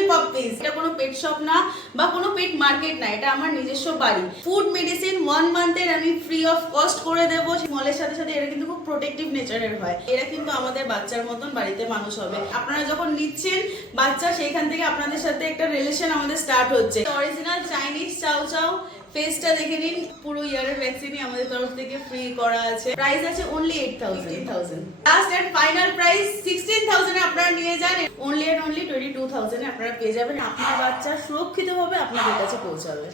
Female puppies. এটা কোনো পেট shop না বা কোনো পেট মার্কেট না, এটা আমার নিজস্ব বাড়ি। ফুড মেডিসিন 1 মান্থের আমি ফ্রি অফ কস্ট করে দেবো। মলের সাথে সাথে এরা কিন্তু খুব প্রোটেক্টিভ নেচারের হয়। এরা কিন্তু আমাদের বাচ্চার মতন বাড়িতে মানুষ হবে। আপনারা যখন নিচ্ছেন বাচ্চা, সেইখান থেকে আপনাদের সাথে একটা রিলেশন আমাদের স্টার্ট হচ্ছে। অরিজিনাল চাইনিজ চাও চাও ফেসটা দেখে নিন। পুরো ইয়ারের ভ্যাকসিনই আমাদের তরফ থেকে ফ্রি করা আছে। প্রাইস আছে only 8,000। Last and final price 16,000 এ আপনারা নিয়ে যান। অনলি এন্ড অনলি 22,000 এ আপনারা পেয়ে যাবেন। আপনার বাচ্চা সুরক্ষিতভাবে আপনাদের কাছে পৌঁছাবে।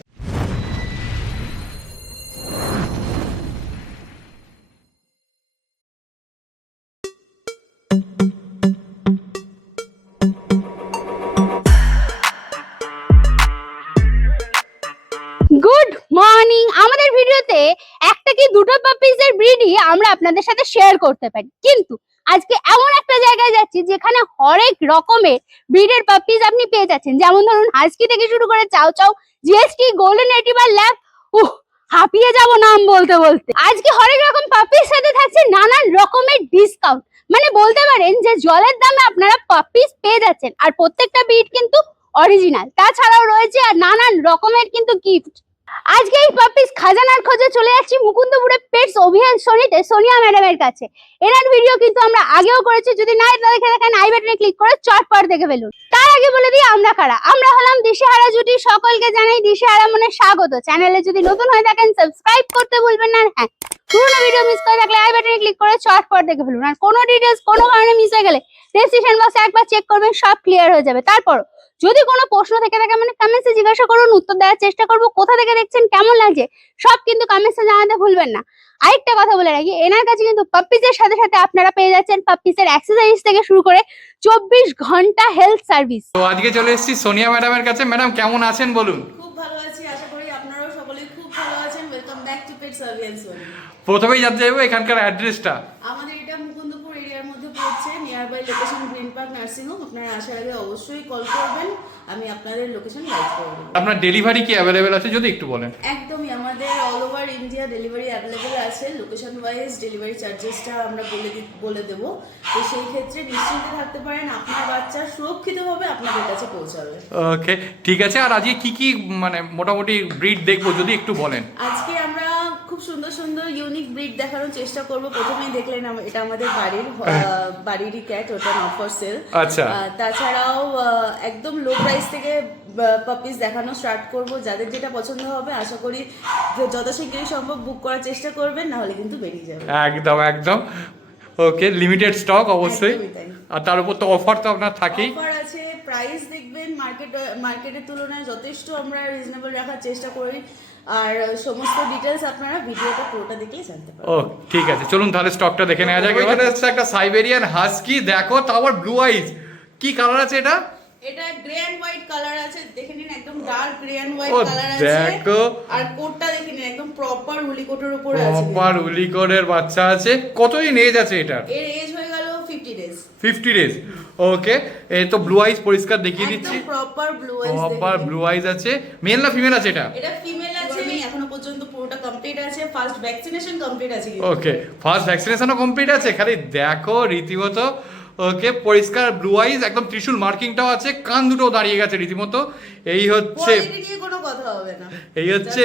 Good morning. আমাদের ভিডিওতে একটা কি দুটো পাপিজের ব্রিডই আমরা আপনাদের সাথে শেয়ার করতে পারি, কিন্তু আজকে এমন একটা জায়গায় যাচ্ছি যেখানে হরেক রকমের ব্রিডের পাপিজ আপনি পেয়ে যাচ্ছেন। যেমন ধরুন হাস্কি থেকে শুরু করে চাও চাও, জিএসটি, গোল্ডেন রিট্রিভার, ল্যাব, হাঁপিয়ে যাব নাম বলতে বলতে। আজকে হরেক রকম পাপির সাথে থাকছে নানান রকমের ডিসকাউন্ট। মানে বলতে পারেন যে জলের দামে আপনারা পাপিস পেয়ে যাচ্ছেন, আর প্রত্যেকটা ব্রিড কিন্তু অরিজিনাল। তাছাড়াও রয়েছে আর নানান রকমের কিন্তু গিফট। আজকে এই পাপিস খাজানার খোঁজে চলে যাচ্ছি মুকুন্দপুরে পেটস অভিযান সনিতে সোনিয়া ম্যাডামের কাছে। এনার ভিডিও কিন্তু আমরা আগেও করেছি, যদি না এটা দেখে দেখেন আই বাটনে ক্লিক করে চটপট দেখে ফেলুন। তার আগে বলে দিই আমরা কারা। আমরা হলাম দিশেহারা জুটি। সকলকে জানাই দিশেহারা মনে স্বাগত। চ্যানেলে যদি নতুন হয়ে থাকেন সাবস্ক্রাইব করতে ভুলবেন না। হ্যাঁ, পুরোনো ভিডিও মিস করে থাকলে আই বাটনে ক্লিক করে চটপট দেখে ফেলুন। আর কোনো ডিটেলস কোনো কারণে মিস হয়ে গেলে ডেসক্রিপশন বক্সে একবার চেক করবেন, সব ক্লিয়ার হয়ে যাবে। তারপর যদি কোনো প্রশ্ন থেকে থাকে মানে কমেন্টসে জিজ্ঞাসা করুন, উত্তর দেওয়ার চেষ্টা করবো। কোথা থেকে দেখছেন, কেমন লাগছে সব কিন্তু কমেন্টসে জানাতে ভুলবেন না। আরেকটা কথা বলে রাখি, এনার কাছে কিন্তু পাপ্পিজের সাথে সাথে আপনারা পেয়ে যাচ্ছেন পাপ্পিজের অ্যাক্সেসরিজ থেকে শুরু করে 24 ঘন্টা হেলথ সার্ভিস। তো আজকে চলে এসেছি সোনিয়া ম্যাডামের কাছে। ম্যাডাম কেমন আছেন বলুন? খুব ভালো আছি, আশা করি আপনারাও সকলে খুব ভালো আছেন। ওয়েলকাম ব্যাক টু পেটস অভিযান সনি। প্রথমেই জানতে চাইবো এখানকার অ্যাড্রেসটা। আমাদের এটা মুকুন্দপুর এরিয়ার মধ্যে পড়ছে, near by location Green Park Nursing Home. আপনারা আসার আগে অবশ্যই কল করবেন, আমি আপনাদের লোকেশন গাইড করে দেবো। আপনার ডেলিভারি কি অ্যাভেলেবেল আছে যদি একটু বলেন? একদমই, আমাদের all over India delivery available আছে। লোকেশন ওয়াইজ ডেলিভারি চার্জেসটা আমরা বলে দেবো। তো সেই ক্ষেত্রে নিশ্চিন্তে থাকতে পারেন, আপনার বাচ্চা সুরক্ষিতভাবে আপনাদের কাছে পৌঁছাবে। ওকে, ঠিক আছে। আর আজকে কি কি মানে মোটামুটি ব্রিড দেখবো যদি একটু বলেন? আজকে আমরা খুব সুন্দর সুন্দর ইউনিক ব্রিড দেখানোর চেষ্টা করব। প্রথমেই দেখলেন এটা আমাদের বাড়িরই ক্যাট, ওটা নট ফর সেল। আচ্ছা, তাছাড়াও একদম লো প্রাইস থেকে পাপিস দেখানো স্টার্ট করব। যাদের যেটা পছন্দ হবে আশা করি যথাশীঘ্রই সম্ভব বুক করার চেষ্টা করবেন, না হলে কিন্তু বেরিয়ে যাবে। একদম একদম। ওকে, লিমিটেড স্টক অবশ্যই। একদমই তাই। আর তার উপর তো অফার তো আপনার থাকেই। অফার আছে, প্রাইস দেখবেন মার্কেটের তুলনায় যথেষ্ট আমরা রিজনেবল রাখার চেষ্টা করি। আর সমস্ত ডিটেলস আপনারা ভিডিওটা পুরোটা দেখলেই জানতে পারবেন। ও ঠিক আছে, চলুন তাহলে স্টকটা দেখে নেওয়া যাক। এখানে হচ্ছে একটা সাইবেরিয়ান হাস্কি, দেখো তারপর ব্লু আইজ। কি কালার আছে এটা? এটা গ্রে এন্ড হোয়াইট কালার আছে, দেখে নিন একদম ডার্ক গ্রে এন্ড হোয়াইট ও কালার আছে। দেখো, আর কোটটা দেখে নিন একদম প্রপার উলি কোটের উপরে আছে। প্রপার উলি কোটের বাচ্চা আছে। কতদিন এজ আছে এটা? এর এজ হয়ে গেল 50 ডেজ। 50 ডেজ। ওকে, এই তো ব্লু আইজ পরিষ্কার দেখিয়ে দিচ্ছি। একদম proper blue eyes. Proper blue eyes আছে। মেল না ফিমেল আছে এটা? এটা ফিমেল আছে, এখনো পর্যন্ত পুরোটা কমপ্লিট আছে। ফার্স্ট ভ্যাকসিনেশন কমপ্লিট আছে। ওকে, ফার্স্ট ভ্যাকসিনেশনও কমপ্লিট আছে। খালি দেখো রীতিমতো। ওকে, পরিষ্কার ব্লু আইজ, একদম ত্রিশূল মার্কিংটাও আছে। কান দুটো দাঁড়িয়ে গেছে রীতিমতো। এই হচ্ছে কোয়ালিটি নিয়ে কোনো কথা হবে না। এই হচ্ছে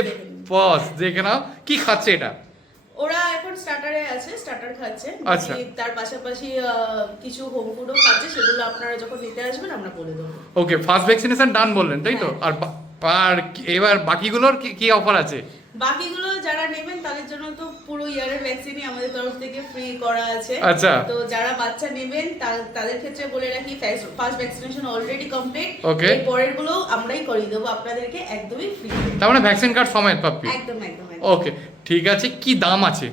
পস। দেখে নাও কি খাচ্ছে এটা। ওরা এখন স্টার্টারে আছে, স্টার্টার খাচ্ছে। আচ্ছা। তার পাশাপাশি কিছু হোম ফুডও খাচ্ছে, সেগুলো আপনারা যখন নিতে আসবেন আমরা বলে দেবো। ওকে, ফার্স্ট ভ্যাকসিনেশন ডান বললেন তাই তো? আর এবার বাকিগুলোর কি অফার আছে? বাকিগুলো যারা নেবেন তাদের জন্য তো পুরো ইয়ারের ভ্যাকসিনই আমাদের তরফ থেকে ফ্রি করা আছে। আচ্ছা। তো যারা বাচ্চা নেবেন তাদের ক্ষেত্রে বলে রাখি, ফার্স্ট ভ্যাকসিনেশন অলরেডি কমপ্লিট। ওকে, এর পরের গুলো আমরাই করিয়ে দেবো আপনাদেরকে একদমই ফ্রি। তার মানে ভ্যাকসিন কার্ড সমেত পাপ্পি? একদম একদম। ওকে, ঠিক আছে। কি দাম আছে?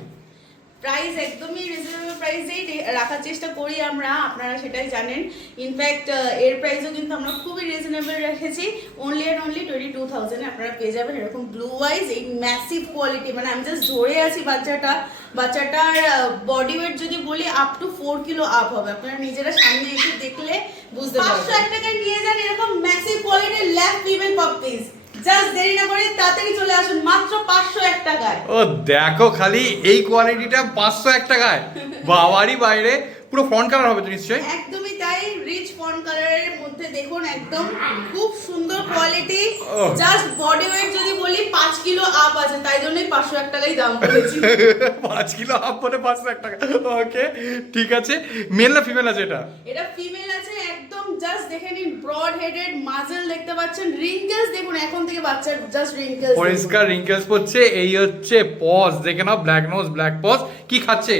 প্রাইস একদমই রিজনেবল প্রাইসেই রাখার চেষ্টা করি আমরা, আপনারা সেটাই জানেন। ইনফ্যাক্ট এর প্রাইসও কিন্তু আমরা খুবই রিজনেবল রেখেছি। অনলি এন্ড অনলি 22,000 আপনারা পেয়ে যাবেন এরকম ব্লু আইজ, এই ম্যাসিভ কোয়ালিটি। মানে আমি জাস্ট ধরে আছি বাচ্চাটার বডি ওয়েট যদি বলি আপ টু 4 কিলো আপ হবে। আপনারা নিজেরা সামনে এসে দেখলে বুঝতে পারবেন। 501 টাকায় নিয়ে যান এরকম ম্যাসিভ কোয়ালিটির ল্যাব ফিমেল পাপিস। জাস্ট দেরি না করে তাড়াতাড়ি চলে আসুন, মাত্র 501 টাকায়। ও দেখো, খালি এই কোয়ালিটিটা 501 টাকায়। বাবারই বাইরে পুরো ফ্রন্ট কালার হবে তো নিশ্চয়ই? একদমই তাই, রিচ ফন্ট কালারের মধ্যে দেখুন একদম খুব সুন্দর quality. Oh. Just body weight যদি বলি 5 কিলো আপ আছে, তাই জন্যই 501 টাকাই দাম করেছি। 5 কিলো হাফ বলে 501 টাকা। ওকে ঠিক আছে, মেল না ফিমেল আছে এটা? এটা ফিমেল আছে একদম। জাস্ট দেখে নিন, ব্রড হেডেড মাজেল দেখতে পাচ্ছেন, রিঙ্কেলস দেখুন এখন থেকে বাচ্চার জাস্ট রিঙ্কেলস পরিষ্কার রিঙ্কেলস পড়ছে। এই হচ্ছে পজ, দেখে নাও, ব্ল্যাক নোজ ব্ল্যাক পজ। কি খাচ্ছে?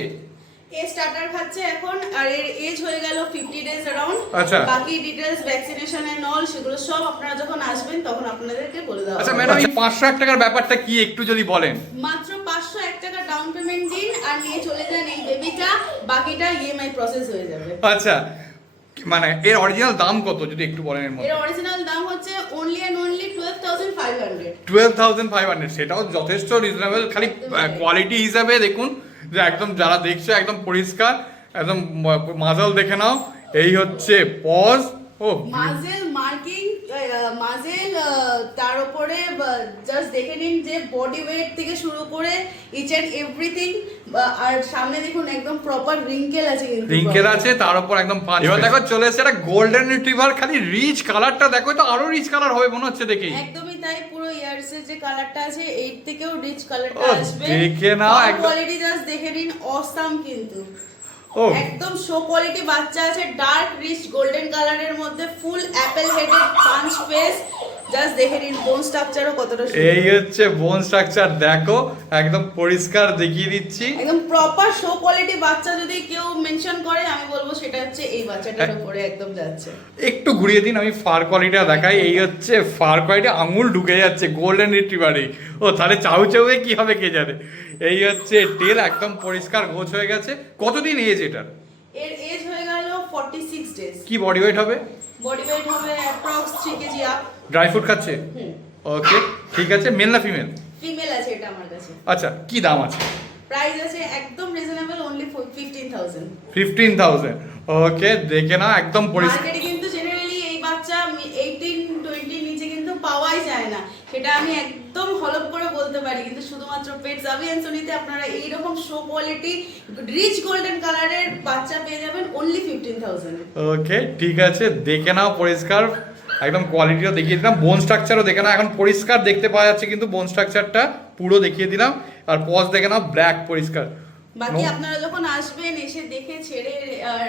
এ স্টার্টার খাচ্ছে এখন, আর এর এজ হয়ে গেল 50 ডেজ অ্যারাউন্ড। আচ্ছা। বাকি ডিটেইলস ভ্যাকসিনেশন এন্ড অল সেগুলো সব আপনারা যখন আসবেন তখন আপনাদেরকে বলে দেওয়া আচ্ছা হবে। ম্যাডাম, এই 501 টাকার ব্যাপারটা কি একটু যদি বলেন? মাত্র 501 টাকা ডাউন পেমেন্ট দিন আর নিয়ে চলে যান এই বেবিটা, বাকিটা ইএমআই প্রসেস হয়ে যাবে। আচ্ছা, মানে এর অরিজিনাল দাম কত যদি একটু বলেন? এর এর মধ্যে অরিজিনাল দাম হচ্ছে অনলি এন্ড অনলি 12,500। 12,500, সেটাও যথেষ্ট রিজনেবল। খালি কোয়ালিটি হিসাবে দেখুন যে একদম যারা দেখছে একদম পরিষ্কার, একদম মাজাল দেখে নাও। এই হচ্ছে পজ। ও মাজেল মার্কিং, মাজেল, তার উপরে জাস্ট দেখে নিন যে বডি ওয়েট থেকে শুরু করে ইচ এন্ড এভরিথিং। আর সামনে দেখুন একদম প্রপার রিঙ্কেল আছে, কিন্তু রিঙ্কেল আছে, তার উপর একদম পাঁচ। এবার দেখো চলে এসেছে একটা গোল্ডেন রিট্রিভার। খালি রিচ কালারটা দেখো, তো আরো রিচ কালার হবে মনে হচ্ছে দেখি। একদমই তাই, পুরো ইয়ার্স এর যে কালারটা আছে এর থেকেও রিচ কালারটা ও, আসবে। দেখে নাও একদম। কোয়ালিটি জাস্ট দেখে নিন, অসাম কিন্তু। ও একদম শো কোয়ালিটি বাচ্চা আছে, ডার্ক রিচ গোল্ডেন কালারের মধ্যে, ফুল অ্যাপেল হেডেড পাঁচ ফেস। জাস্ট দেখে নিন বোন স্ট্রাকচারও কতটা সুন্দর। এই হচ্ছে বোন স্ট্রাকচার, দেখো একদম পরিষ্কার দেখিয়ে দিচ্ছি। একদম প্রপার শো কোয়ালিটি বাচ্চা যদি কেউ মেনশন করে আমি বলবো সেটা হচ্ছে এই বাচ্চাটার উপরে একদম যাচ্ছে। একটু ঘুরিয়ে দিন, আমি ফার কোয়ালিটিটা দেখাই। এই হচ্ছে ফার কোয়ালিটি, আঙুল ঢুকে যাচ্ছে গোল্ডেন রিট্রিভারে। ও তাহলে চাউ চাউয়ে কি হবে কে জানে। এই হচ্ছে টেল, একদম পরিষ্কার গোছ হয়ে গেছে। কতদিন এজ এটার? এর এজ হয়ে গেল 46 ডেজ। কি বডি ওয়েট হবে? বডি ওয়েট হবে approx 3 KG up. Dry fruit খাচ্ছে? ওকে ঠিক আছে, মেল না ফিমেল? ফিমেল আছে এটা আমার কাছে। আচ্ছা, কি দাম আছে? প্রাইস আছে একদম রিজনেবল, অনলি 15,000। 15,000। ওকে দেখে না একদম পরিষ্কার। মার্কেটে কিন্তু জেনারেলি এই বাচ্চা 18-20 নিচে কিন্তু পাওয়াই যায় না, সেটা আমি একদম হলপ করে বলতে পারি। কিন্তু শুধুমাত্র পেটস আভি এন্ড সোনিতে আপনারা এইরকম শো কোয়ালিটি রিচ গোল্ডেন কালারের বাচ্চা পেয়ে যাবেন অনলি 15,000। ওকে ঠিক আছে, দেখে নাও পরিষ্কার একদম। কোয়ালিটিও দেখিয়ে দিলাম, বোন স্ট্রাকচারও দেখে নাও, এখন পরিষ্কার দেখতে পাওয়া যাচ্ছে কিন্তু বোন স্ট্রাকচারটা পুরো দেখিয়ে দিলাম। আর পজ দেখে নাও, ব্ল্যাক পরিষ্কার। বাকি আপনারা যখন আসবেন এসে দেখে ছেড়ে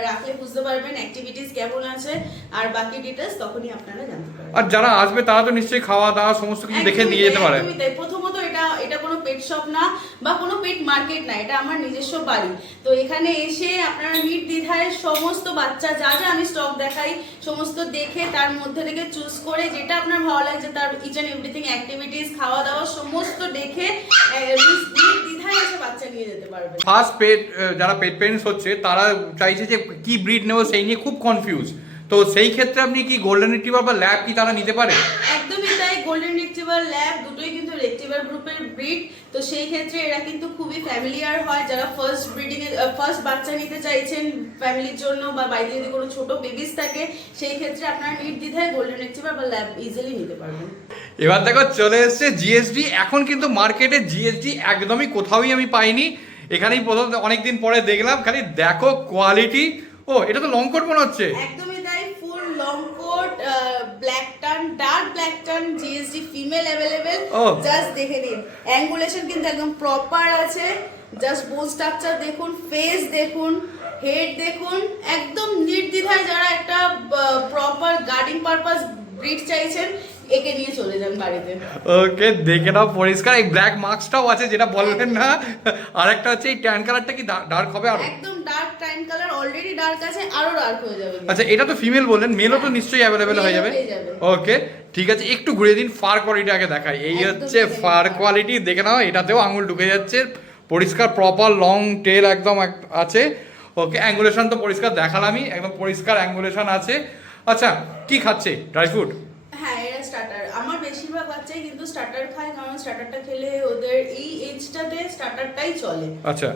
রাখলে বুঝতে পারবেন অ্যাক্টিভিটিস কেমন আছে, আর বাকি ডিটেইলস তখনই আপনারা জানতে পারবেন। আর যারা আসবে তারা তো নিশ্চয়ই খাওয়া দাওয়া সমস্ত কিছু দেখে নিয়ে যেতে পারে। একদমই তাই। প্রথমত এটা কোনো পেট শপ না বা কোনো পেট মার্কেট না, এটা আমার নিজস্ব বাড়ি। তো এখানে এসে আপনারা নির্দ্বিধায় সমস্ত বাচ্চা যা যা আমি স্টক দেখাই সমস্ত দেখে তার মধ্যে থেকে চুজ করে যেটা আপনার ভালো লাগছে তার ইচ এন্ড এভরিথিং অ্যাক্টিভিটিস খাওয়া দাওয়া সমস্ত দেখে নির্দ্বিধায় এসে বাচ্চা নিয়ে যেতে পারবেন। ফার্স্ট পেট, যারা পেট পেরেন্টস হচ্ছে তারা চাইছে যে কি ব্রিড নেবো সেই নিয়ে খুব কনফিউজ। তো সেই ক্ষেত্রে আপনি কি গোল্ডেন রিট্রিভার বা ল্যাব কি তারা নিতে পারে? একদমই তাই, গোল্ডেন রিট্রিভার ল্যাব দুটোই কিন্তু রিট্রিভার গ্রুপের ব্রিড। তো সেই ক্ষেত্রে এরা কিন্তু খুবই ফ্যামিলিয়ার হয়। যারা ফার্স্ট ব্রিডিং এ ফার্স্ট বাচ্চা নিতে চাইছেন ফ্যামিলির জন্য বা বাড়িতে যদি কোনো ছোট বেবিস থাকে সেই ক্ষেত্রে আপনারা নির্দ্বিধায় গোল্ডেন রিট্রিভার বা ল্যাব ইজিলি নিতে পারবেন। এবার দেখো চলে এসছে জিএসডি। এখন কিন্তু মার্কেটে জিএসডি একদমই কোথাওই আমি পাইনি, এখানেই প্রথম অনেকদিন পরে দেখলাম। খালি দেখো কোয়ালিটি। ও এটা তো লং কোট মনে হচ্ছে। একদমই তাই, full long coat, black tan, dark black tan, GSD female available. Just দেখে নিন অ্যাঙ্গুলেশন কিন্তু একদম প্রপার আছে। জাস্ট বোন স্ট্রাকচার দেখুন, ফেস দেখুন, হেড দেখুন, একদম নির্দ্বিধায় যারা একটা প্রপার গার্ডিং পারপাস ব্রিড চাইছেন একে নিয়ে চলে যান বাড়িতে। ওকে দেখে নাও পরিষ্কার। এই ব্ল্যাক মার্কসটাও আছে যেটা বললেন না। আরেকটা হচ্ছে এই ট্যান কালারটা কি ডার্ক হবে আর? একদম dark time colour, already dark আছে, আরো ডার্ক হয়ে যাবে। আচ্ছা এটা তো ফিমেল বললেন, মেলও তো নিশ্চয়ই অ্যাভেলেবেল হয়ে যাবে। ওকে ঠিক আছে, একটু ঘুরিয়ে দিন, ফার কোয়ালিটি আগে দেখাই। এই হচ্ছে ফার কোয়ালিটি, দেখে নাও এটাতেও আঙুল ঢুকে যাচ্ছে, পরিষ্কার প্রপার লং টেল একদম আছে। ওকে অ্যাঙ্গুলেশন তো পরিষ্কার দেখালামই, একদম পরিষ্কার অ্যাঙ্গুলেশন আছে। আচ্ছা কি খাচ্ছে? Dry fruit? হ্যাঁ এরা স্টার্টার। আমার বেশিরভাগ বাচ্চাই কিন্তু স্টার্টার খায়, কারণ স্টার্টারটা খেলে ওদের এই এজটাতে স্টার্টারটাই চলে। আচ্ছা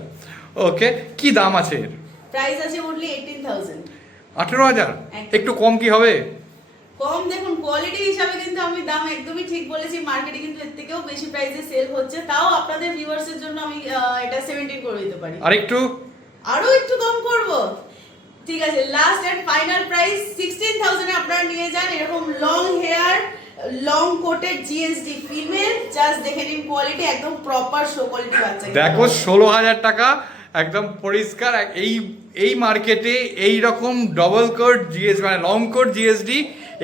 ওকে, কি দাম আছে এর? প্রাইস আছে অনলি 18,000। 18,000? একটু কম কি হবে? কম দেখুন কোয়ালিটি হিসাবে কিন্তু আমি দাম একদমই ঠিক বলেছি। মার্কেটে কিন্তু এর থেকেও বেশি প্রাইসে সেল হচ্ছে, তাও আপনাদের ভিউয়ার্সের জন্য আমি এটা 17 করে দিতে পারি। আর একটু আরো একটু কম করব। ঠিক আছে, লাস্ট এন্ড ফাইনাল প্রাইস 16,000 এ আপনারা নিয়ে যান এরকম long hair long coated GSD female. Just দেখে নিন কোয়ালিটি, একদম প্রপার শো কোয়ালিটি বাচ্চা। দেখো 16,000 টাকা একদম পরিষ্কার। এই মার্কেটে এই রকম ডবল কোট জিএস মানে লং কোট জিএসডি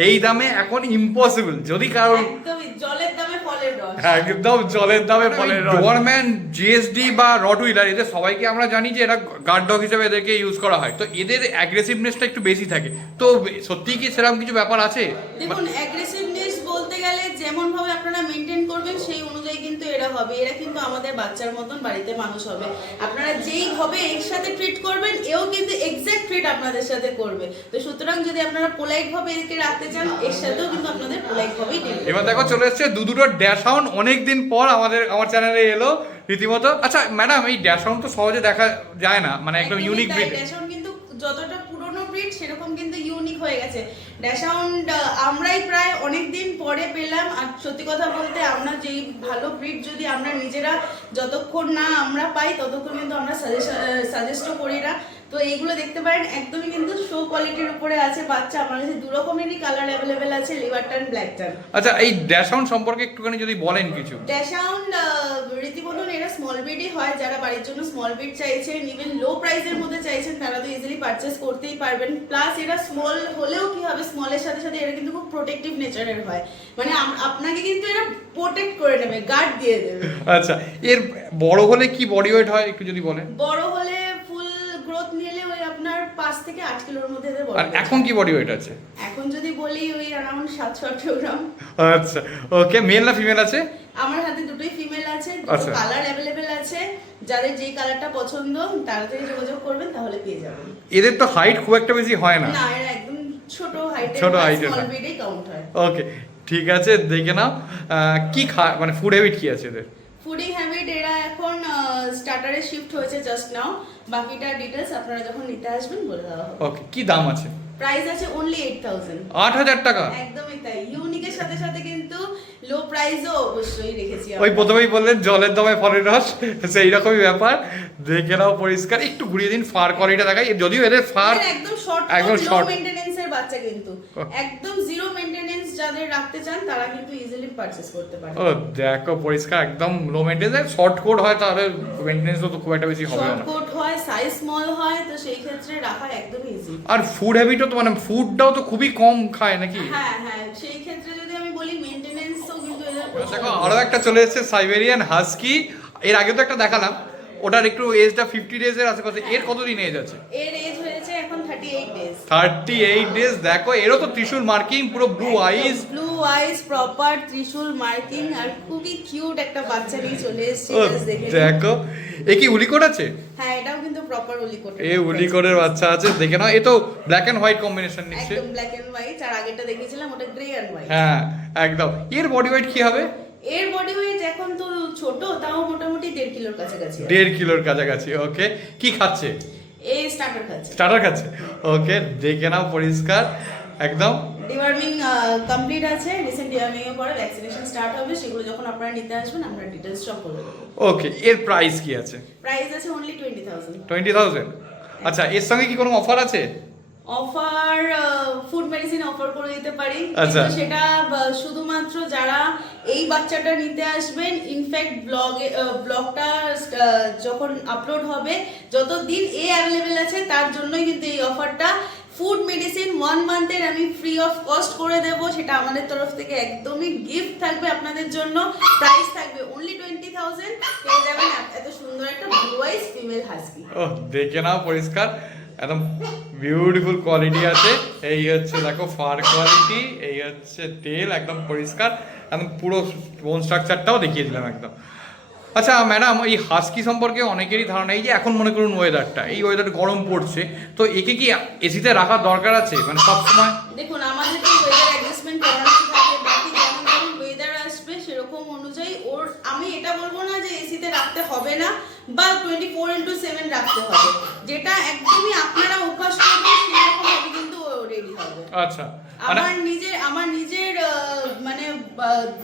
এই দামে এখন ইম্পসিবল। যদি কারণ একদমই জলের দামে ফলের রস, একদম জলের দামে ফলের রস। ডোবারম্যান জিএসডি বা রটউইলার এদের সবাইকে আমরা জানি যে এরা গার্ড ডগ হিসেবে এদেরকে ইউজ করা হয়, তো এদের অ্যাগ্রেসিভনেসটা একটু বেশি থাকে। তো সত্যি কি সেরকম কিছু ব্যাপার আছে? দেখুন অ্যাগ্রেসিভনেস বলতে গেলে যেমন ভাবে আপনারা মেনটেন করবেন সেই অনুযায়ী কিন্তু এরা হবে। এরা কিন্তু আমাদের বাচ্চার মতন বাড়িতে মানুষ হবে। আপনারা যেই ভাবে এর সাথে ট্রিট করবেন এও কিন্তু এক্সাক্ট ট্রিট আপনাদের সাথে করবে। তো সুতরাং যদি আপনারা পোলাইট ভাবে এদেরকে রাখতে চান এর সাথেও কিন্তু আপনাদের পোলাইট ভাবেই ট্রিট করবে। এবার দেখো চলে এসেছে দুটো ড্যাশ হাউন্ড, অনেকদিন পর আমার চ্যানেলে এলো রীতিমতো। আচ্ছা ম্যাডাম, এই ড্যাশ হাউন্ড তো সহজে দেখা যায় না, মানে একদম ইউনিক ব্রিড। ড্যাশ হাউন্ড কিন্তু যতটা পুরনো ব্রিড সেরকম কিন্তু ইউনিক হয়ে গেছে। ড্যাশ হাউন্ড আমরাই প্রায় অনেক দিন পরে পেলাম। আর সত্যি কথা বলতে আমরা যেই ভালো ব্রিড যদি আমরা নিজেরা যতক্ষণ না আমরা পাই ততক্ষণ কিন্তু আমরা সাজেস্টও করি না। তো এইগুলো দেখতে পারেন একদমই কিন্তু শো কোয়ালিটির উপরে আছে বাচ্চা। আমার কাছে দু রকমেরই কালার অ্যাভেলেবেল আছে, লিভার টান, ব্ল্যাক টান। আচ্ছা, এই ড্যাশ হাউন্ড সম্পর্কে একটুখানি যদি বলেন কিছু। ড্যাশ হাউন্ড রীতিমতন এরা স্মল ব্রিডই হয়। যারা বাড়ির জন্য স্মল ব্রিড চাইছেন, ইভেন লো প্রাইসের মধ্যে চাইছেন, তারা তো ইজিলি পারচেস করতেই পারবেন। প্লাস এরা স্মল হলেও কি হবে, স্মলের সাথে সাথে এরা কিন্তু খুব প্রোটেক্টিভ নেচারের হয়। মানে আপনাকে কিন্তু এরা প্রোটেক্ট করে নেবে, গার্ড দিয়ে দেবে। আচ্ছা, এর বড় হলে কি বডি ওয়েট হয় একটু যদি বলেন? বড় হলে ফুল গ্রোথ নিলে ওই আপনার 5 থেকে 8 কিলোর মধ্যে এদের বডি। আর এখন কি বডি ওয়েট আছে? এখন যদি বলি ওই অ্যারাউন্ড 7-8 গ্রাম। আচ্ছা, ওকে। মেল না ফিমেল আছে? আমার হাতে দুটোই ফিমেল আছে, আচ্ছা। দুটো কালার অ্যাভেলেবেল আছে। যাদের যেই কালারটা পছন্দ তাড়াতাড়ি যোগাযোগ করবেন, তাহলে পেয়ে যাবেন। এদের তো হাইট খুব একটা বেশি হয় না? না, এরা একদম ছোট হাইটের, ছোট হাইটের, স্মল ব্রিডেই কাউন্ট হয়। ওকে, ঠিক আছে। দেখে নাও কি মানে ফুড হ্যাবিট কি আছে এদের? ফুডিং হ্যাবিট এরা এখন স্টার্টারে শিফট হয়েছে জাস্ট নাও। বাকিটা ডিটেইলস আপনারা যখন নিতে আসবেন বলে দেওয়া হবে। ওকে, কি দাম আছে? প্রাইস আছে অনলি 8,000। 8,000 টাকা? একদমই তাই। ইউনিকের সাথে সাথে কিন্তু লো প্রাইসও অবশ্যই রেখেছি। ওই প্রথমেই বললেন জলের দামে ফলের রস, সেই রকমই ব্যাপার। দেখে নাও পরিষ্কার, একটু ঘুরিয়ে দিন ফার কোয়ালিটি দেখাই। যদিও এদের ফার একদম শর্ট, একদম লো শর্ট মেইনটেনেন্সের বাচ্চা, কিন্তু একদম জিরো মেইনটেনেন্স যাদের রাখতে চান তারা কিন্তু ইজিলি পারচেজ করতে পারে। ও দেখো পরিষ্কার, একদম লো মেইনটেনেন্স। শর্ট কোট হয় তাহলে মেইনটেনেন্স তো খুব একটা বেশি হবে না। শর্ট কোট হয়, সাইজ স্মল হয়, তো সেই ক্ষেত্রে রাখা একদম ইজি। আর ফুড হ্যাবিটও তো মানে ফুডটাও তো খুবই কম খায় নাকি? হ্যাঁ হ্যাঁ, সেই ক্ষেত্রে যদি আমি বলি মেইনটেনেন্সও কিন্তু এদের দেখো আরো একটা চলে এসেছে সাইবেরিয়ান হাস্কি। এর আগে তো একটা দেখালাম, ওটার একটু এজটা 50 ডেজ এর আছে। এর কতদিন এজ আছে? এর এজ হয়েছে এখন 38 ডেজ। 38 ডেজ। দেখো এরও তো ত্রিশূল মার্কিং, পুরো blue eyes, blue eyes proper ত্রিশূল মার্কিং, আর খুবই কিউট একটা বাচ্চা নিয়ে চলে এসেছে। দেখো এ কি উলিকোট আছে? হ্যাঁ, এটাও কিন্তু প্রপার উলিকোট। এ উলিকোটের বাচ্চা আছে, দেখে নাও। এ তো ব্ল্যাক এন্ড হোয়াইট কম্বিনেশন নিচ্ছে। একদম ব্ল্যাক এন্ড হোয়াইট। আর আগেরটা দেখিয়েছিলাম ওটা গ্রে এন্ড হোয়াইট। হ্যাঁ একদম। এর বডি ওয়েট কি হবে? এর বডি ওয়েট এখন তো ছোট, তাও মোটামুটি 1.5 কিলোর কাছাকাছি। 1.5 কিলোর কাছাকাছি। ওকে, কি খাচ্ছে? এই স্টার্টার খাচ্ছে। স্টার্টার খাচ্ছে। ওকে, দেখে নাও পরিষ্কার একদম। ডিওয়ার্মিং কমপ্লিট আছে, রিসেন্ট ডিওয়ার্মিং এর পরে ভ্যাকসিনেশন স্টার্ট হবে। সেগুলো যখন আপনারা নিতে আসবেন আমরা ডিটেইলস সব বলে দেব। ওকে, এর প্রাইস কি আছে? প্রাইস আছে অনলি 20,000। 20,000। আচ্ছা, এর সঙ্গে কি কোনো অফার আছে? অফার ফুড মেডিসিন অফার করে দিতে পারি, আচ্ছা। কিন্তু সেটা শুধুমাত্র যারা এই বাচ্চাটা নিতে আসবেন। ইনফ্যাক্ট ব্লগটা যখন আপলোড হবে, যতদিন এ অ্যাভেলেবেল আছে তার জন্যই কিন্তু এই অফারটা। ফুড মেডিসিন 1 মান্থের আমি ফ্রি অফ কস্ট করে দেব, সেটা আমাদের তরফ থেকে একদমই গিফট থাকবে আপনাদের জন্য। প্রাইস থাকবে অনলি 20,000। পেয়ে যাবেন এত সুন্দর একটা ব্লু আইজ ফিমেল হাস্কি। ও দেখে নাও পরিষ্কার, একদম বিউটিফুল কোয়ালিটি আছে। এই হচ্ছে দেখো ফার কোয়ালিটি, এই হচ্ছে টেল, একদম পরিষ্কার, একদম পুরো বোন স্ট্রাকচারটাও দেখিয়ে দিলাম একদম। আচ্ছা ম্যাডাম, এই হাস্কি সম্পর্কে অনেকেরই ধারণা, এই যে এখন মনে করুন ওয়েদারটা, এই ওয়েদার গরম পড়ছে, তো একে কি এসিতে রাখার দরকার আছে মানে সবসময়? দেখুন, আমাদের তো ওয়েদার অ্যাডজাস্টমেন্ট করানো থাকে, বাকি যেমন যেমন ওয়েদার আসবে সেরকম অনুযায়ী ওর আমি এটা বলবো না যে এসিতে রাখতে হবে না বা 24/7 রাখতে হবে। যেটা একদমই আপনারা অভ্যাস করবেন সেরকম ভাবে কিন্তু রেডি হবে। আচ্ছা আমার নিজের মানে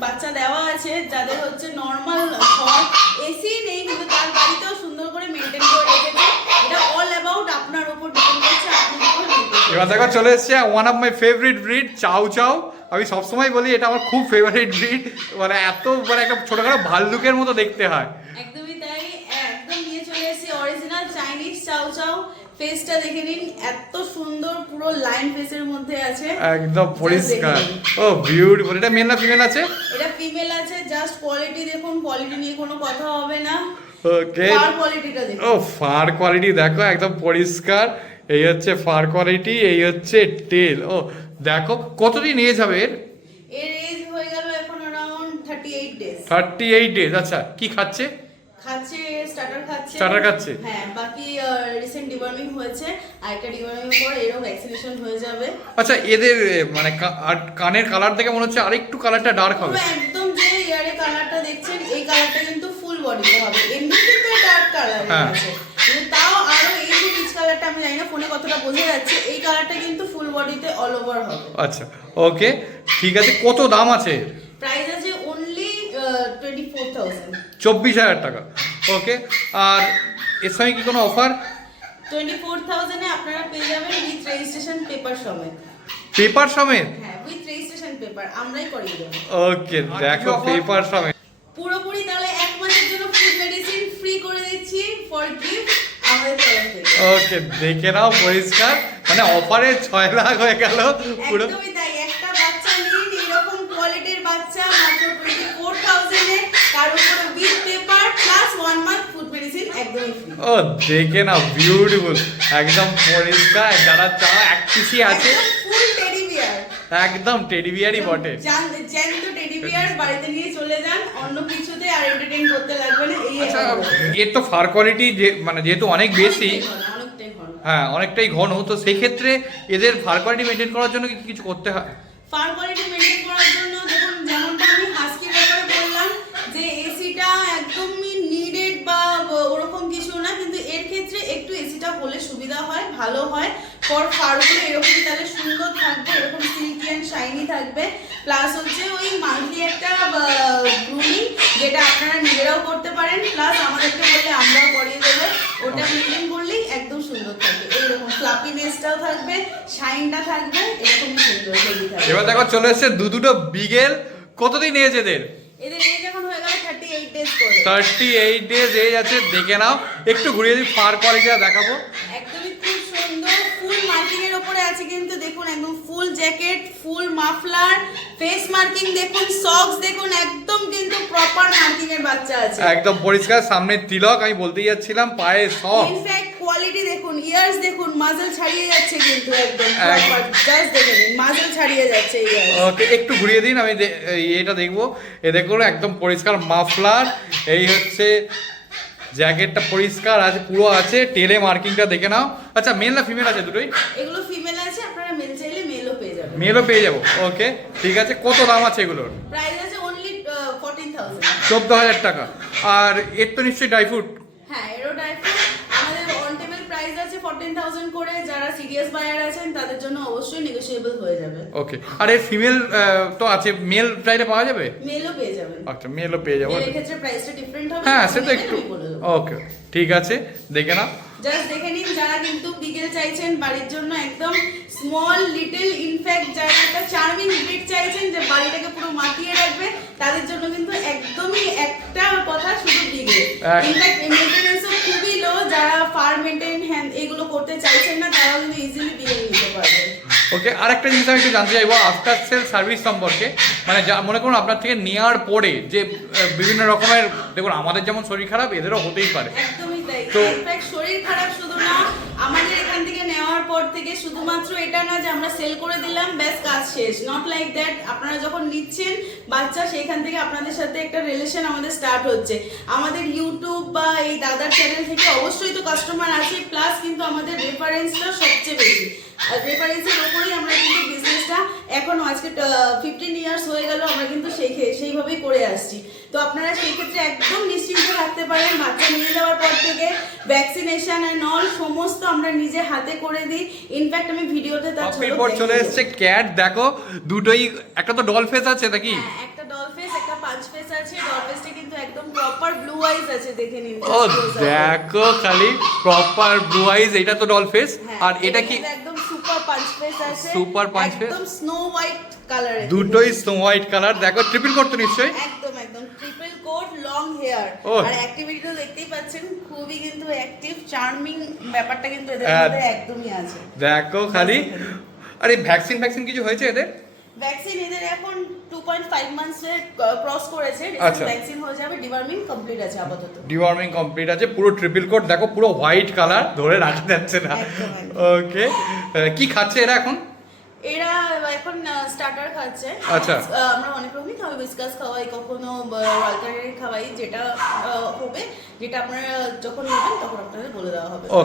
বাচ্চা দেওয়া আছে যাদের হচ্ছে নর্মাল ঘর, এসি নেই কিন্তু তার বাড়িতেও সুন্দর করে মেনটেন করে রেখেছে। এটা অল অ্যাবাউট আপনার উপর ডিপেন্ড করছে, আপনি কিভাবে maintain এবার দেখো চলে এসছে one of my favourite breed, chow chow. আমি সবসময় বলি এটা আমার খুব ফেভারিট ব্রিড, মানে এত মানে একটা ছোটখাটো ভাল্লুকের মতো দেখতে হয়। একদমই তাই, একদম নিয়ে চলে এসেছি অরিজিনাল চাইনিজ চাউ চাউ। ফেসটা দেখে নিন, এত সুন্দর পুরো লাইন ফেসের মধ্যে আছে, একদম পরিষ্কার। ও বিউটিফুল। এটা মেল না ফিমেল আছে? এটা ফিমেল আছে। জাস্ট কোয়ালিটি দেখুন, কোয়ালিটি নিয়ে কোনো কথা হবে না। ওকে, ফার কোয়ালিটিটা দেখুন। ও ফার কোয়ালিটি দেখো একদম পরিষ্কার। এই হচ্ছে ফার কোয়ালিটি, এই হচ্ছে টেল। ও দেখো কতদিন এজ হবে এর? এর এজ হয়ে গেল এখন अराउंड 38 ডেজ। 38 ডেজ। আচ্ছা কি খাচ্ছে? খাচ্ছে স্টার্টার খাচ্ছে। স্টার্টার খাচ্ছে? হ্যাঁ, বাকি রিসেন্ট ডিওয়ার্মিং হয়েছে, আর একটা ডিওয়ার্মিং পর এরও ভ্যাকসিনেশন হয়ে যাবে। আচ্ছা এদের মানে কানের কালার দেখে মনে হচ্ছে আরেকটু কালারটা ডার্ক হবে। পুরো একদম যে ইয়ারে কালারটা দেখছেন এই কালারটা কিন্তু ফুল বডিতে হবে। এমনিতে তো ডার্ক কালার আছে, কিন্তু তাও আরো এই যে রিচ কালারটা আমি জানি না ফোনে কতটা বোঝা যাচ্ছে, এই কালারটা কিন্তু ফুল বডিতে অল ওভার হবে। আচ্ছা ওকে ঠিক আছে। কত দাম আছে এর? প্রাইস আছে অনলি 24,000। 24,000 টাকা। ওকে, আর এর সঙ্গে কি কোনো অফার? 24,000 এ আপনারা পেয়ে যাবেন উইথ রেজিস্ট্রেশন পেপার সমেত। পেপার সমেত? হ্যাঁ, উইথ রেজিস্ট্রেশন পেপার আমরাই করিয়ে দেব। ওকে দেখো পেপার সমেত। পুরোপুরি তাহলে এক মাসের জন্য ফুড মেডিসিন ফ্রি করে দিচ্ছি ফর গিফট আমাদের তরফ থেকে। ওকে দেখে নাও পরিষ্কার, মানে অফারে 6 লাখ হয়ে গেল পুরো। একদমই তাই, একটা বাচ্চা নিন এরকম কোয়ালিটির বাচ্চা মাত্র 24,000 এ, তার উপরে with paper plus 1 month food medicine একদমই ফ্রি। ও দেখে নাও বিউটিফুল, একদম পরিষ্কার। যারা চা এক পিসি আছে, ফুল টেডি বিয়ার, একদম টেডি বিয়ারই বটে। জ্যান্ত টেডি বিয়ার বাড়িতে নিয়ে চলে যান, অন্য কিছুতে আর এন্টারটেইন করতে লাগবে না। এই আচ্ছা এর তো ফার কোয়ালিটি যে মানে যেহেতু অনেক বেশি, অনেকটাই ঘন। হ্যাঁ অনেকটাই ঘন, তো সেই ক্ষেত্রে এদের ফার কোয়ালিটি মেনটেন করার জন্য কি কিছু করতে হয়? ফার কোয়ালিটি মেনটেন করার জন্য দেখুন, যেমনটা আমি হাস্কির ব্যাপারে বললাম যে এসিটা একদমই নিডেড বা ওরকম কিছু না, কিন্তু এর ক্ষেত্রে একটু এসিটা হলে সুবিধা হয়, ভালো হয়। ফর ফারগুলো এরকম তাহলে সুন্দর থাকবে, এরকম সিল্কি অ্যান্ড শাইনি থাকবে। প্লাস হচ্ছে ওই মান্থলি একটা গ্রুমিং যেটা আপনারা নিজেরাও করতে পারেন, প্লাস আমাদেরকে বললে আমরাও করিয়ে দেবো। ওটা মেনটেন করলেই একদম সুন্দর থাকবে। এইরকম ফ্লাপিনেসটাও থাকবে, শাইনটা থাকবে, এরকমই সুন্দর হেভি থাকবে। এবার দেখো চলে এসছে দুটো বিগেল। কতদিন এজ এদের? এদের এজ এখন হয়ে গেল 38 ডেজ করে। 38 ডেজ এজ আছে, দেখে নাও। একটু ঘুরিয়ে দিই, ফার কোয়ালিটিটা দেখাবো। একদমই খুব সুন্দর, ফুল মার্কিং এর উপরে আছে কিন্তু দেখুন, একদম ফুল জ্যাকেট, ফুল মাফলার, ফেস মার্কিং দেখুন, সক্স দেখুন, একদম কিন্তু প্রপার মার্কিং এর বাচ্চা আছে। একদম পরিষ্কার, সামনে তিলক, আমি বলতেই যাচ্ছিলাম, পায়ে সব। ইনফ্যাক্ট কোয়ালিটি দেখুন, ইয়ার্স দেখুন, মাজল ছাড়িয়ে যাচ্ছে কিন্তু একদম প্রপার। জাস্ট দেখুন মাজল ছাড়িয়ে যাচ্ছে ইয়ার্স। ওকে একটু ঘুরিয়ে দিন, আমি এটা দেখবো। এ দেখুন একদম পরিষ্কার মাফলার, এই হচ্ছে জ্যাকেটটা পরিষ্কার আছে, পুরো আছে। টেলে মার্কিংটা দেখে নাও। আচ্ছা মেল না ফিমেল আছে দুটোই? এগুলো ফিমেল আছে, আপনারা মেল চাইলে মেলও পেয়ে যাবেন। মেলও পেয়ে যাবো। ওকে ঠিক আছে। কত দাম আছে এগুলোর? প্রাইস আছে অনলি 14,000। 14,000 টাকা। আর এর তো নিশ্চয়ই ড্রাই ফ্রুট? হ্যাঁ, এরো ড্রাই ফ্রুট আমাদের অন টেবিল প্রাইস আছে 14,000 করে। যারা সিরিয়াস বায়ার আছেন তাদের জন্য অবশ্যই নেগোশিয়েবল হয়ে যাবে। ওকে, আর এর ফিমেল তো আছে, মেল চাইলে পাওয়া যাবে? মেলও পেয়ে যাবেন। আচ্ছা মেলও পেয়ে যাবো। মেলের ক্ষেত্রে প্রাইসটা ডিফারেন্ট হবে। হ্যাঁ সে তো আমি একটু। বলে দেবো। ওকে ঠিক আছে, দেখে নাও। জাস্ট দেখে নিন, যারা কিন্তু বিগেল চাইছেন বাড়ির জন্য একদম স্মল লিটল, ইনফ্যাক্ট যারা একটা চার্মিং ব্রিড চাইছেন যে বাড়িটাকে পুরো মাতিয়ে রাখবে, তাদের জন্য কিন্তু একদমই একটা কথা, শুধু বিগেল। ইনফ্যাক্ট মেইনটেনেন্সও খুবই লো, যারা ফার মেইনটেইন হ্যান্ড এগুলো করতে চাইছেন না তারাও কিন্তু ইজিলি বিগেল নিতে পারবে। ওকে, আরেকটা জিনিস আমি একটু জানতে চাইবো আফটার সেল সার্ভিস সম্পর্কে। মানে যা মনে করুন আপনার থেকে নেওয়ার পরে যে বিভিন্ন রকমের, দেখুন আমাদের যেমন শরীর খারাপ এদেরও হতেই পারে। একদমই তাই। তো ইনফ্যাক্ট শরীর খারাপ শুধু না, আমাদের এখান থেকে নেওয়ার পর থেকে শুধুমাত্র এটা না যে আমরা সেল করে দিলাম ব্যাস কাজ শেষ, নট লাইক দ্যাট। আপনারা যখন নিচ্ছেন বাচ্চা, সেইখান থেকে আপনাদের সাথে একটা রিলেশন আমাদের স্টার্ট হচ্ছে। আমাদের ইউটিউব বা এই দাদার চ্যানেল থেকে অবশ্যই তো কাস্টমার আছে, প্লাস কিন্তু আমাদের রেফারেন্সটা সবচেয়ে বেশি। আর রেফারেন্সের উপরেই আমরা কিন্তু বিজনেসটা এখনো আজকে 15 ইয়ার্স হয়ে গেল আমরা কিন্তু সেইভাবেই করে আসছি। তো আপনারা সেই ক্ষেত্রে একদম নিশ্চিন্ত থাকতে পারেন, বাচ্চা নিয়ে যাওয়ার পর থেকে ভ্যাকসিনেশন এন্ড অল সমস্ত আমরা নিজে হাতে করে দিই। ইনফ্যাক্ট আমি ভিডিওতে তার এরপর চলে এসেছে ক্যাট, দেখো দুটোই, একটা তো ডল ফেস আছে নাকি? হ্যাঁ, একটা ডল ফেস একটা পাঁচ ফেস আছে। ডল ফেসটা কিন্তু একদম প্রপার ব্লু আইজ আছে, দেখে নিন। ও দেখো খালি প্রপার ব্লু আইজ, এটা তো ডল ফেস। আর এটা কি একদম সুপার পাঁচ ফেস আছে, সুপার পাঁচ ফেস, একদম স্নো হোয়াইট কালার, দুটোই স্নো হোয়াইট কালার। দেখো ট্রিপল কোট তো নিশ্চয়ই? একদম triple coat, long hair. Oh. আর অ্যাক্টিভিটি তো দেখতেই পাচ্ছেন, খুবই কিন্তু অ্যাক্টিভ, চার্মিং ব্যাপারটা কিন্তু এদের মধ্যে একদমই আছে। দেখো খালি। আরে ভ্যাকসিন কিছু হয়েছে এদের? ভ্যাকসিন এদের এখন 2.5 মান্থস এ ক্রস করেছে। আচ্ছা, ভ্যাকসিন হয়ে যাবে, ডিওয়ার্মিং কমপ্লিট আছে আপাতত। ডিওয়ার্মিং কমপ্লিট আছে, পুরো ট্রিপল কোট, দেখো পুরো হোয়াইট কালার, ধরে রাখা যাচ্ছে না। ওকে, কি খাচ্ছে এরা এখন? এরা এখন স্টার্টার খাচ্ছে। আচ্ছা, আমরা অনেক রকমই খাওয়াই, বিস্কাস খাওয়াই, কখনো অল্টারনেটিভ খাওয়াই, যেটা হবে, যেটা আপনারা যখন নেবেন তখন আপনাদের বলে দেওয়া হবে। ও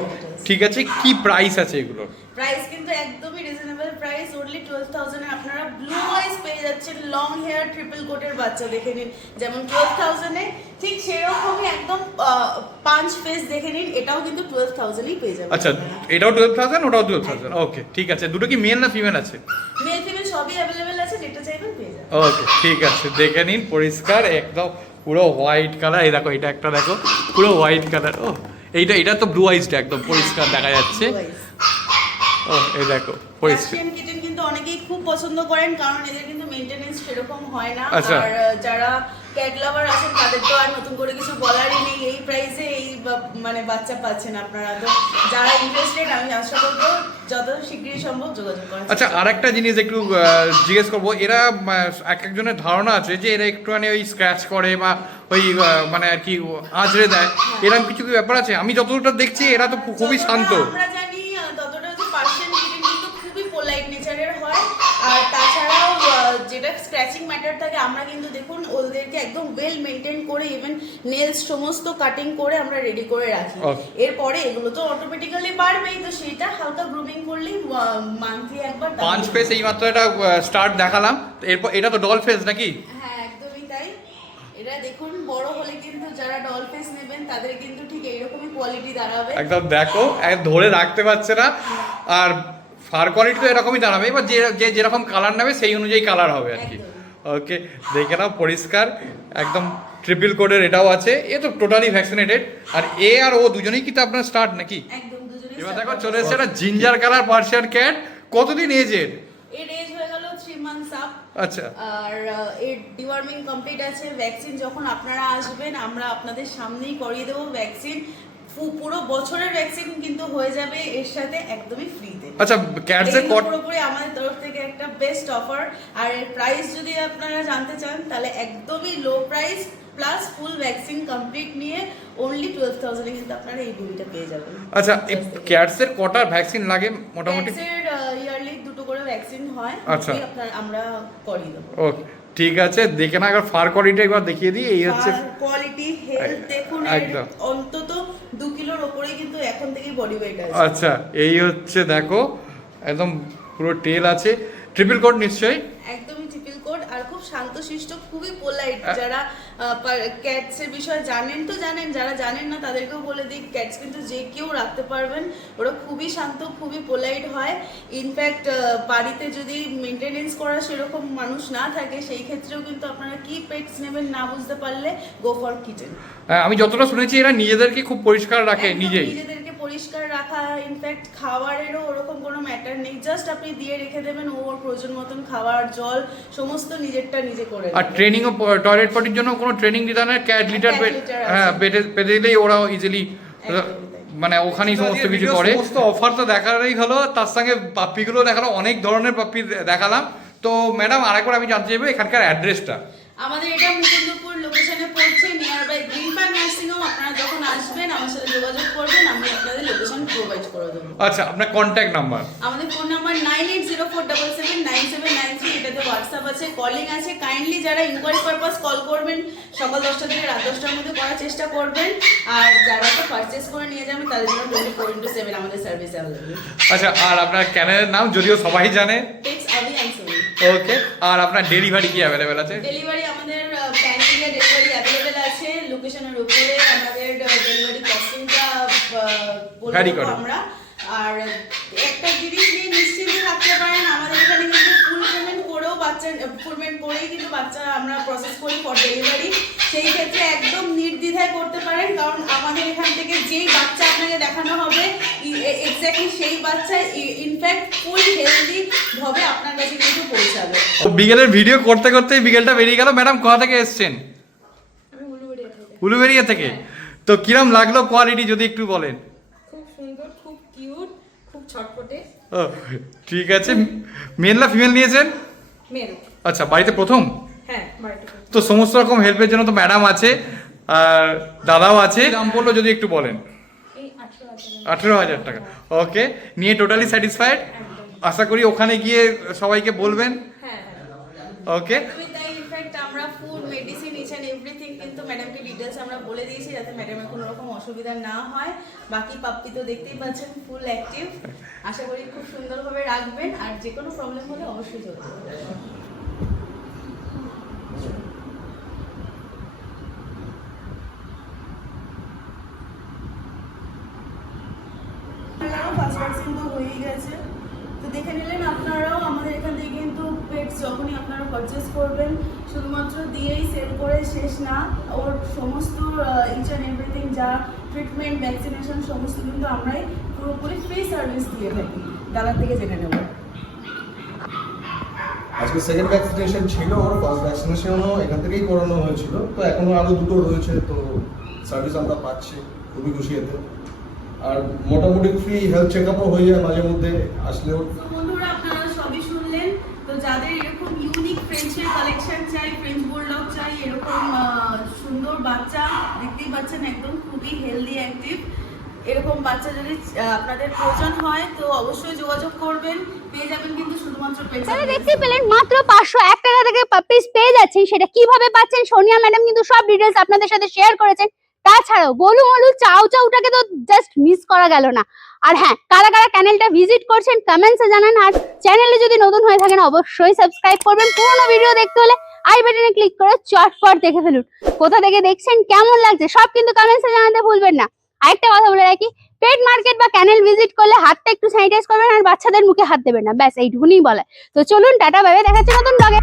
ঠিক আছে, কি প্রাইস আছে এগুলোর? প্রাইস কিন্তু একদমই রিজনেবল প্রাইস, অনলি 12,000 এ আপনারা ব্লু আইজ পেয়ে যাচ্ছেন, লং হেয়ার ট্রিপল কোটের বাচ্চা। দেখে নিন, যেমন 12,000 এ ঠিক সেরকমই একদম পাঁচ ফেস দেখে নিন, এটাও কিন্তু 12,000 এই পেয়ে যাবেন। আচ্ছা, এটাও 12,000, ওটাও 12,000। ওকে ঠিক আছে, দুটো কি মেল না ফিমেল আছে? মেল ফিমেল সবই অ্যাভেলেবেল আছে, যেটা চাইবেন পেয়ে যাবেন। ওকে ঠিক আছে, দেখে নিন, পরিষ্কার একদম পুরো হোয়াইট কালার। এই দেখো, এটা একটা দেখো পুরো হোয়াইট কালার। ও এটা তো ব্লু আইজটা একদম পরিষ্কার দেখা যাচ্ছে। ও এই দেখো পরিষ্কার। পার্সিয়ান কিটেন কিন্তু অনেকেই খুব পছন্দ করেন, কারণ এদের কিন্তু মেইনটেনেন্স সেরকম হয় না। আচ্ছা। আর যারা ক্যাট লাভার আছেন তাদের তো আর নতুন করে কিছু বলারই নেই, এই প্রাইসে এই মানে বাচ্চা পাচ্ছেন আপনারা। তো যারা ইন্টারেস্টেড, আমি আশা করবো যত শীঘ্রই সম্ভব যোগাযোগ করেন। আচ্ছা, আর একটা জিনিস একটু জিজ্ঞেস করবো, এরা একজনের ধারণা আছে যে এরা একটুখানি ওই স্ক্র্যাচ করে বা ওই মানে আর কি আঁচড়ে দেয়, এরকম কিছু কি ব্যাপার আছে? আমি যতটা দেখছি এরা তো খুবই শান্ত। আমরা জানি ততটা যে পার্সিয়ান কিটেন কিন্তু খুবই পোলাইট নেচারের হয়। আর তাছাড়াও যেটা স্ক্র্যাচিং ম্যাটার থাকে, আমরা কিন্তু দেখুন ওদেরকে একদম ওয়েল মেনটেন করে, ইভেন নেলস সমস্ত কাটিং করে আমরা রেডি করে রাখি। এরপরে এগুলো তো অটোমেটিক্যালি বাড়বেই, তো সেটা হালকা গ্রুমিং করলেই মান্থলি একবার পাঁচ ফেস এই মাত্র একটা স্টার্ট দেখালাম, এরপর এটা তো ডল ফেস নাকি? হ্যাঁ, একদমই তাই। এরা দেখুন বড় হলে কিন্তু যারা ডল ফেস নেবেন তাদের কিন্তু ঠিক এইরকমই কোয়ালিটি দাঁড়াবে। একদম দেখো, ধরে রাখতে পারছে না। আর ফার কোয়ালিটি তো এরকমই দাঁড়াবে, এবার যে যেরকম কালার নেবে সেই অনুযায়ী কালার হবে আর কি। ওকে, দেখে নাও পরিষ্কার একদম ট্রিপল কোডের এটাও আছে। এ তো টোটালি ভ্যাকসিনেটেড। আর এ আর ও দুজনেই কি তো আপনার স্টার্ট নাকি? একদম দুজনেই। এবার দেখো চলে এসেছে একটা জিঞ্জার কালার পার্সিয়ান ক্যাট। কতদিন এজের? এর এজ হয়ে গেল 3 মান্থস আপ। আচ্ছা, আর এর ডিওয়ার্মিং কমপ্লিট আছে। ভ্যাকসিন যখন আপনারা আসবেন আমরা আপনাদের সামনেই করিয়ে দেবো ভ্যাকসিন। পুরো বছরের ভ্যাকসিন কিন্তু হয়ে যাবে এর সাথে একদমই ফ্রিতে। আচ্ছা, ক্যাটসের পুরোপুরি আমাদের তরফ থেকে একটা বেস্ট অফার। আর এর প্রাইস যদি আপনারা জানতে চান তাহলে একদমই low price plus full vaccine complete নিয়ে অনলি 12,000 এ কিন্তু আপনারা এই বেবিটা পেয়ে যাবেন। আচ্ছা, ক্যাটসের কটা ভ্যাকসিন লাগে মোটামুটি? ক্যাটসের ইয়ারলি 2টো করে ভ্যাকসিন হয়। আচ্ছা, আমরা করিয়ে দেবো। ওকে ঠিক আছে, দেখে না একবার ফার কোয়ালিটি একবার দেখিয়ে দিই। এই হচ্ছে কোয়ালিটি, হেলথ দেখুন, একদম অন্তত 2 কিলোর উপরে কিন্তু এখন থেকেই বডি ওয়েট আছে। আচ্ছা, এই হচ্ছে দেখো একদম পুরো টেল আছে। ট্রিপল কোড নিশ্চয়ই? একদমই ট্রিপল কোড। আর খুব শান্তশিষ্ট, খুবই পোলাইট। যারা ক্যাটস এর বিষয়ে জানেন তো জানেন, যারা জানেন না তাদেরকেও বলে দিই, ক্যাটস কিন্তু যে কেউ রাখতে পারবেন। ওরা খুবই শান্ত, খুবই পোলাইট হয়। ইনফ্যাক্ট বাড়িতে যদি মেনটেনেন্স করা সেরকম মানুষ না থাকে, সেই ক্ষেত্রেও কিন্তু আপনারা কি পেটস নেবেন না বুঝতে পারলে গো ফর কিচেন। আমি যতটা শুনেছি এরা নিজেদেরকে খুব পরিষ্কার রাখে, নিজেদেরকে পরিষ্কার রাখা। ইনফ্যাক্ট খাবারেরও ওরকম কোনো ম্যাটার নেই, জাস্ট আপনি দিয়ে রেখে দেবেন, ওর প্রয়োজন মতন খাবার জল সমস্ত নিজেরটা নিজে করে। আর ট্রেনিং ও টয়লেট পটির জন্য কোনো ট্রেনিং দিতে না, ক্যাট লিটার হ্যাঁ পেতে দিলেই ওরা ইজিলি মানে ওখানেই সমস্ত কিছু করে। সমস্ত অফার তো দেখারই হলো, তার সঙ্গে পাপ্পিগুলো দেখালো, অনেক ধরনের পাপ্পি দেখালাম। তো ম্যাডাম আরেকবার আমি জানতে চাইবো এখানকার অ্যাড্রেসটা। আমাদের এটা মুকুন্দপুর লোকেশনে পড়ছে, near by Green Park Nursing Home. আপনারা যখন আসবেন আমার সাথে যোগাযোগ করবেন, আমি আপনাদের লোকেশন প্রোভাইড করে দেবো। আচ্ছা, আপনার কন্ট্যাক্ট নাম্বার? আমাদের ফোন নাম্বার 9804779793। এটাতে হোয়াটসঅ্যাপ আছে, কলিং আছে। কাইন্ডলি যারা ইনকোয়ারি পারপাস কল করবেন সকাল 10টা থেকে রাত 10টার মধ্যে করার চেষ্টা করবেন। আর যারা তো পারচেস করে নিয়ে যাবেন তাদের জন্য 24/7 আমাদের সার্ভিস অ্যাভেলেবল। আচ্ছা, আর আপনার চ্যানেলের নাম যদিও সবাই জানে? Tex Avi and Sumi. Okay, আর আপনার ডেলিভারি কি অ্যাভেলেবেল আছে? ডেলিভারি আমাদের প্যান ইন্ডিয়া ডেলিভারি অ্যাভেলেবেল আছে। লোকেশনের উপরে আমাদের ডেলিভারি কস্টিংটা Vary বলবো করে। আমরা। আর একটা জিনিস নিয়ে নিশ্চিন্তে থাকতে পারেন, আমাদের এখানে কিন্তু ফুল পেমেন্ট করেও ফুল পেমেন্ট করেই কিন্তু বাচ্চা আমরা প্রসেস করি ফর ডেলিভারি। সেই ক্ষেত্রে একদম নির্দ্বিধায় করতে পারেন, কারণ আমাদের এখান থেকে যেই বাচ্চা আপনাকে দেখানো হবে এক্স্যাক্টলি সেই বাচ্চা ইনফ্যাক্ট ফুল হেলদি ভাবে আপনার কাছে কিন্তু পৌঁছাবে। বিকেলের ভিডিও করতে করতেই বিকেলটা বেরিয়ে গেল। ম্যাডাম কোথা থেকে এসেছেন? উলুবেড়িয়া থেকে। তো কিরম লাগলো কোয়ালিটি যদি একটু বলেন? খুব সুন্দর, খুব কিউট, খুব ছটপটে। ও ঠিক আছে। মেল না ফিমেল নিয়েছেন? মেল। আচ্ছা, বাড়িতে প্রথম? হ্যাঁ, বাড়িতে। তো সমস্ত রকম হেল্পের জন্য তো ম্যাডাম আছে আর দাদাও আছে। দাম পড়লো যদি একটু বলেন। এই 18,000। 18,000 টাকা। ওকে, নিয়ে টোটালি স্যাটিসফাইড? আশা করি ওখানে গিয়ে সবাইকে বলবেন। হ্যাঁ। ওকে, তাই ইনফ্যাক্ট আমরা food medicine each and everything কিন্তু ম্যাডামকে ডিটেলস আমরা বলে দিয়েছি, যাতে ম্যাডামের কোনো রকম অসুবিধা না হয়। বাকি পাপ্পি তো দেখতেই পাচ্ছেন ফুল অ্যাক্টিভ। আশা করি খুব সুন্দরভাবে রাখবেন, আর যে কোনো প্রবলেম হলে অবশ্যই চলবে। ফার্স্ট ভ্যাকসিন তো হয়েই গেছে, তো দেখে নিলেন আপনারাও। আমাদের এখান থেকে কিন্তু পেটস যখনই আপনারা পারচেস করবেন শুধুমাত্র দিয়েই সেল করে শেষ না, ওর সমস্ত ইচ অ্যান্ড এভরিথিং যা ট্রিটমেন্ট ভ্যাকসিনেশন সমস্ত কিন্তু আমরাই পুরোপুরি ফ্রি সার্ভিস দিয়ে থাকি। দাদার থেকে জেনে নেব। আজকে সেকেন্ড ভ্যাকসিনেশন ছিল, ওর ফার্স্ট ভ্যাকসিনেশনও এখান থেকেই করানো হয়েছিল। তো এখনো আরো দুটো রয়েছে, তো সার্ভিস আমরা পাচ্ছি, খুবই খুশি এতে। আর মোটামুটি ফ্রি হেলথ চেক আপও হয়ে যায় মাঝে মধ্যে আসলেও। তো বন্ধুরা আপনারা সবই শুনলেন। তো যাদের এরকম ইউনিক ফ্রেঞ্চের কালেকশন চাই, ফ্রেঞ্চ বুলডগ চাই, এরকম সুন্দর বাচ্চা দেখতেই পাচ্ছেন একদম খুবই হেলদি অ্যাক্টিভ, এরকম বাচ্চা যদি আপনাদের প্রয়োজন হয় তো অবশ্যই যোগাযোগ করবেন। পেয়ে যাবেন কিন্তু শুধুমাত্র পেট তাহলে দেখতেই পেলেন মাত্র 501 টাকা থেকে পাপিস পেয়ে যাচ্ছেন। সেটা কিভাবে পাচ্ছেন সোনিয়া ম্যাডাম কিন্তু সব ডিটেলস আপনাদের সাথে শেয়ার করেছেন। তাছাড়াও গোলু মোলু চাউ চাউটাকে তো জাস্ট মিস করা গেল না। আর হ্যাঁ, কারা কারা চ্যানেলটা ভিজিট করছেন কমেন্টসে জানান। আর চ্যানেলে যদি নতুন হয়ে থাকেন অবশ্যই সাবস্ক্রাইব করবেন। পুরোনো ভিডিও দেখতে হলে আই বাটনে ক্লিক করে চটপট দেখে ফেলুন। কোথা থেকে দেখছেন, কেমন লাগছে সব কিন্তু কমেন্টসে জানাতে ভুলবেন না। আরেকটা কথা বলে রাখি, পেট মার্কেট বা ক্যানেল ভিজিট করলে হাতটা একটু স্যানিটাইজ করবেন আর বাচ্চাদের মুখে হাত দেবেন না, ব্যাস এইটুকুনি বলে। তো চলুন, টাটা, বাই বাই, দেখা হচ্ছে নতুন ব্লগে।